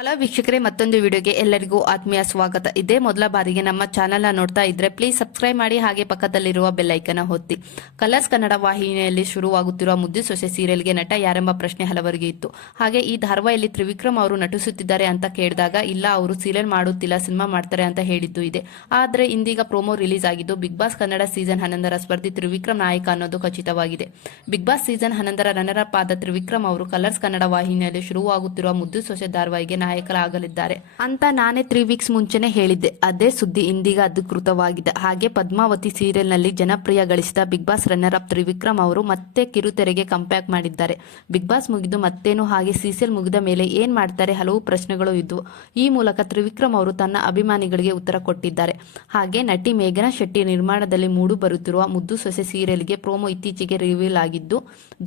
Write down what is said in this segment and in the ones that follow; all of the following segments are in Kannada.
ಹಲೋ ವೀಕ್ಷಕರೇ, ಮತ್ತೊಂದು ವಿಡಿಯೋಗೆ ಎಲ್ಲರಿಗೂ ಆತ್ಮೀಯ ಸ್ವಾಗತ. ಇದೇ ಮೊದಲ ಬಾರಿಗೆ ನಮ್ಮ ಚಾನೆಲ್ ನೋಡ್ತಾ ಇದ್ರೆ ಪ್ಲೀಸ್ ಸಬ್ಸ್ಕ್ರೈಬ್ ಮಾಡಿ, ಹಾಗೆ ಪಕ್ಕದಲ್ಲಿರುವ ಬೆಲ್ ಐಕನ್ ಒತ್ತಿ. ಕಲರ್ಸ್ ಕನ್ನಡ ವಾಹಿನಿಯಲ್ಲಿ ಶುರುವಾಗುತ್ತಿರುವ ಮುದ್ದು ಸೊಸೆ ಸೀರಿಯಲ್ಗೆ ನಟ ಯಾರೆಂಬ ಪ್ರಶ್ನೆ ಹಲವರಿಗೆ ಇತ್ತು. ಹಾಗೆ ಈ ಧಾರಾವಾಹಿಯಲ್ಲಿ ತ್ರಿವಿಕ್ರಮ್ ಅವರು ನಟಿಸುತ್ತಿದ್ದಾರೆ ಅಂತ ಕೇಳಿದಾಗ ಇಲ್ಲ, ಅವರು ಸೀರಿಯಲ್ ಮಾಡುತ್ತಿಲ್ಲ, ಸಿನಿಮಾ ಮಾಡ್ತಾರೆ ಅಂತ ಹೇಳಿದ್ದು ಇದೆ. ಆದ್ರೆ ಇಂದೀಗ ಪ್ರೋಮೋ ರಿಲೀಸ್ ಆಗಿದ್ದು ಬಿಗ್ ಬಾಸ್ ಕನ್ನಡ ಸೀಸನ್ 11ರ ಸ್ಪರ್ಧಿ ತ್ರಿವಿಕ್ರಮ್ ನಾಯಕ ಅನ್ನೋದು ಖಚಿತವಾಗಿದೆ. ಬಿಗ್ ಬಾಸ್ ಸೀಸನ್ 11ರ ರನ್ನರ್ ಅಪ್ ಆದ ತ್ರಿವಿಕ್ರಮ್ ಅವರು ಕಲರ್ಸ್ ಕನ್ನಡ ವಾಹಿನಿಯಲ್ಲಿ ಶುರುವಾಗುತ್ತಿರುವ ಮುದ್ದು ಸೊಸೆ ಧಾರಾವಾಹಿಗೆ ನಾಯಕರಾಗಲಿದ್ದಾರೆ ಅಂತ ನಾನೇ 3 ವೀಕ್ಸ್ ಮುಂಚೆನೆ ಹೇಳಿದ್ದೆ. ಅದೇ ಸುದ್ದಿ ಇಂದೀಗ ಅಧಿಕೃತವಾಗಿದೆ. ಹಾಗೆ ಪದ್ಮಾವತಿ ಸೀರಿಯಲ್ ನಲ್ಲಿ ಜನಪ್ರಿಯ ಗಳಿಸಿದ big boss runner up Trivikram ಅವರು ಮತ್ತೆ ಕಿರುತೆರೆಗೆ ಕಂಬ್ಯಾಕ್ ಮಾಡಿದ್ದಾರೆ. ಬಿಗ್ ಬಾಸ್ ಮುಗಿದು ಮತ್ತೇನು, ಹಾಗೆ ಸೀರಿಯಲ್ ಮುಗಿದ ಮೇಲೆ ಏನ್ ಮಾಡ್ತಾರೆ, ಹಲವು ಪ್ರಶ್ನೆಗಳು ಇದ್ವು. ಈ ಮೂಲಕ ತ್ರಿವಿಕ್ರಮ್ ಅವರು ತನ್ನ ಅಭಿಮಾನಿಗಳಿಗೆ ಉತ್ತರ ಕೊಟ್ಟಿದ್ದಾರೆ. ಹಾಗೆ ನಟಿ ಮೇಘನಾ ಶೆಟ್ಟಿ ನಿರ್ಮಾಣದಲ್ಲಿ ಮೂಡು ಬರುತ್ತಿರುವ ಮುದ್ದು ಸೊಸೆ ಸೀರಿಯಲ್ಗೆ ಪ್ರೋಮೋ ಇತ್ತೀಚೆಗೆ ರಿವೀಲ್ ಆಗಿದ್ದು,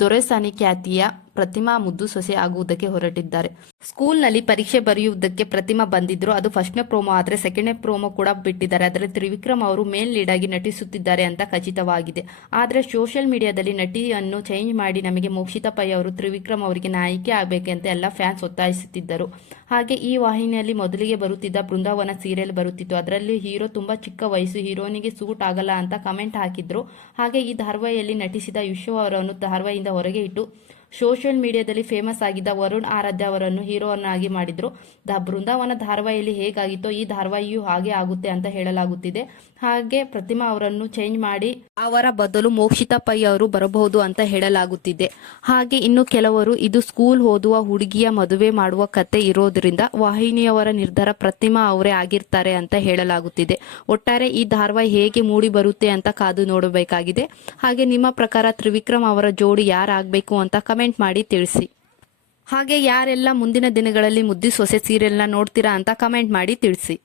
ದೊರೆಸಾನಿ ಖ್ಯಾತಿಯ ಪ್ರತಿಮಾ ಮುದ್ದು ಸೊಸೆ ಆಗುವುದಕ್ಕೆ ಹೊರಟಿದ್ದಾರೆ. ಸ್ಕೂಲ್ನಲ್ಲಿ ಪರೀಕ್ಷೆ ಬರೆಯುವುದಕ್ಕೆ ಪ್ರತಿಮಾ ಬಂದಿದ್ರು. ಅದು ಫಸ್ಟ್ನೇ ಪ್ರೋಮೋ ಆದ್ರೆ ಸೆಕೆಂಡ್ನೇ ಪ್ರೋಮೋ ಕೂಡ ಬಿಟ್ಟಿದ್ದಾರೆ. ಆದರೆ ತ್ರಿವಿಕ್ರಮ್ ಅವರು ಮೇಲ್ ಲೀಡ್ ಆಗಿ ನಟಿಸುತ್ತಿದ್ದಾರೆ ಅಂತ ಖಚಿತವಾಗಿದೆ. ಆದ್ರೆ ಸೋಷಿಯಲ್ ಮೀಡಿಯಾದಲ್ಲಿ ನಟಿಯನ್ನು ಚೇಂಜ್ ಮಾಡಿ ನಮಗೆ ಮೋಕ್ಷಿತಾ ಪೈ ಅವರು ತ್ರಿವಿಕ್ರಮ್ ಅವರಿಗೆ ನಾಯಕಿ ಆಗಬೇಕಂತ ಎಲ್ಲ ಫ್ಯಾನ್ಸ್ ಒತ್ತಾಯಿಸುತ್ತಿದ್ದರು. ಹಾಗೆ ಈ ವಾಹಿನಿಯಲ್ಲಿ ಮೊದಲಿಗೆ ಬರುತ್ತಿದ್ದ ಬೃಂದಾವನ ಸೀರಿಯಲ್ ಬರುತ್ತಿತ್ತು. ಅದರಲ್ಲಿ ಹೀರೋ ತುಂಬಾ ಚಿಕ್ಕ ವಯಸ್ಸು, ಹೀರೋನಿಗೆ ಸೂಟ್ ಆಗಲ್ಲ ಅಂತ ಕಮೆಂಟ್ ಹಾಕಿದ್ರು. ಹಾಗೆ ಈ ಧಾರಾವಾಹಿಯಲ್ಲಿ ನಟಿಸಿದ ವಿಶ್ವ ಅವರನ್ನು ಧಾರಾವಾಹಿಯಿಂದ ಹೊರಗೆ ಇಟ್ಟು ಸೋಷಿಯಲ್ ಮೀಡಿಯಾದಲ್ಲಿ ಫೇಮಸ್ ಆಗಿದ್ದ ವರುಣ್ ಆರಾಧ್ಯ ಅವರನ್ನು ಹೀರೋವನ್ನಾಗಿ ಮಾಡಿದ್ರು. ಬೃಂದಾವನ ಧಾರಾವಾಹಿಯಲ್ಲಿ ಹೇಗಾಗಿತ್ತೋ ಈ ಧಾರಾವಾಹಿಯೂ ಹಾಗೆ ಆಗುತ್ತೆ ಅಂತ ಹೇಳಲಾಗುತ್ತಿದೆ. ಹಾಗೆ ಪ್ರತಿಮಾ ಅವರನ್ನು ಚೇಂಜ್ ಮಾಡಿ ಅವರ ಬದಲು ಮೋಕ್ಷಿತಾ ಪೈ ಅವರು ಬರಬಹುದು ಅಂತ ಹೇಳಲಾಗುತ್ತಿದೆ. ಹಾಗೆ ಇನ್ನು ಕೆಲವರು ಇದು ಸ್ಕೂಲ್ ಓದುವ ಹುಡುಗಿಯ ಮದುವೆ ಮಾಡುವ ಕತೆ ಇರೋದ್ರಿಂದ ವಾಹಿನಿಯವರ ನಿರ್ಧಾರ ಪ್ರತಿಮಾ ಅವರೇ ಆಗಿರ್ತಾರೆ ಅಂತ ಹೇಳಲಾಗುತ್ತಿದೆ. ಒಟ್ಟಾರೆ ಈ ಧಾರಾವಾಹಿ ಹೇಗೆ ಮೂಡಿ ಬರುತ್ತೆ ಅಂತ ಕಾದು ನೋಡಬೇಕಾಗಿದೆ. ಹಾಗೆ ನಿಮ್ಮ ಪ್ರಕಾರ ತ್ರಿವಿಕ್ರಮ್ ಅವರ ಜೋಡಿ ಯಾರಾಗಬೇಕು ಅಂತ ಕಮೆಂಟ್ ಮಾಡಿ ತಿಳಿಸಿ. ಹಾಗೆ ಯಾರೆಲ್ಲ ಮುಂದಿನ ದಿನಗಳಲ್ಲಿ ಮುದ್ದು ಸೊಸೆ ಸೀರಿಯಲ್ನ ನೋಡ್ತೀರಾ ಅಂತ ಕಮೆಂಟ್ ಮಾಡಿ ತಿಳಿಸಿ.